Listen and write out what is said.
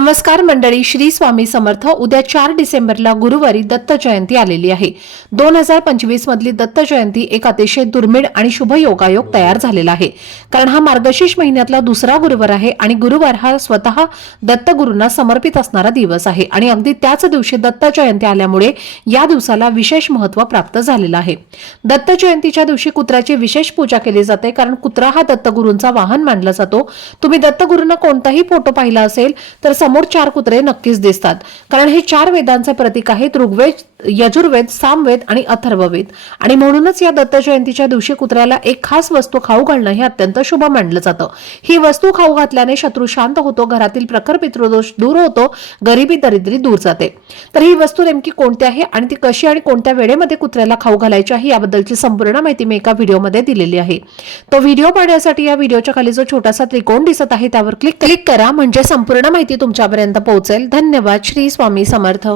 नमस्कार मंडळी श्री स्वामी समर्थ. उद्या चार डिसेंबरला गुरुवारी दत्त जयंती आलेली आहे. दोन हजार पंचवीस मधली दत्त जयंती एक अतिशय दुर्मिळ आणि शुभ योगायोग तयार झालेला आहे. कारण हा मार्गशीर्ष महिन्यातला दुसरा गुरुवार आहे आणि गुरुवार हा स्वतः दत्तगुरूंना समर्पित असणारा दिवस आहे. आणि अगदी त्याच दिवशी दत्त जयंती आल्यामुळे या दिवसाला विशेष महत्त्व प्राप्त झालेलं आहे. दत्त जयंतीच्या दिवशी कुत्र्याची विशेष पूजा केली जाते कारण कुत्रा हा दत्तगुरूंचा वाहन मानला जातो. तुम्ही दत्तगुरूंना कोणताही फोटो पाहिला असेल तर समोर चार कुत्रे नक्कीच दिसतात. कारण हे चार वेदांचे प्रतीक आहेत ऋग्वेद यजुर्वेद सामवेद आणि अथर्ववेद. आणि म्हणूनच या दत्त जयंतीच्या दिवशी कुत्र्याला एक खास वस्तू खाऊ घालणं हे अत्यंत शुभ मानलं जातं. ही वस्तू खाऊ घातल्याने शत्रू शांत होतो घरातील प्रखर पितृदोष दूर होतो गरिबी दरिद्री दूर जाते. तर ही वस्तू नेमकी कोणती आहे आणि ती कशी आणि कोणत्या वेळेमध्ये कुत्र्याला खाऊ घालायची आहे याबद्दलची संपूर्ण माहिती मी एका व्हिडिओमध्ये दिलेली आहे. तो व्हिडिओ पाहण्यासाठी या व्हिडिओच्या खाली जो छोटासा त्रिकोण दिसत आहे त्यावर क्लिक क्लिक करा. म्हणजे संपूर्ण माहिती तुमच्यापर्यंत पोहोचेल. धन्यवाद. श्री स्वामी समर्थ.